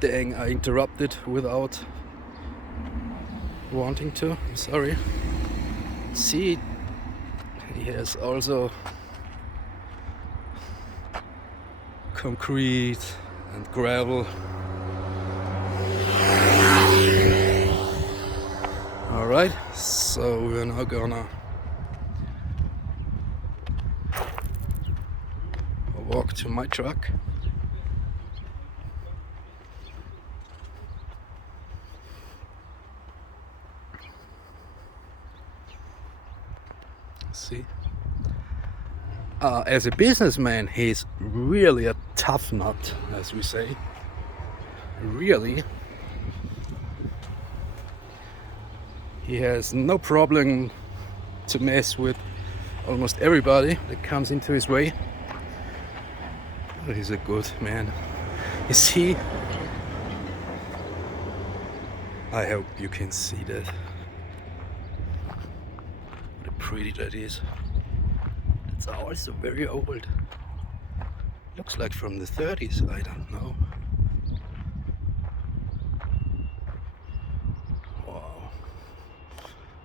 Dang, I interrupted without wanting to. I'm sorry. See, he has also concrete and gravel. Alright, so we're now gonna walk to my truck. See, as a businessman, he's really a tough nut, as we say. Really, he has no problem to mess with almost everybody that comes into his way. He's a good man. You see, I hope you can see that. What a pretty that is. It's also very old. Looks like from the 30s, I don't know.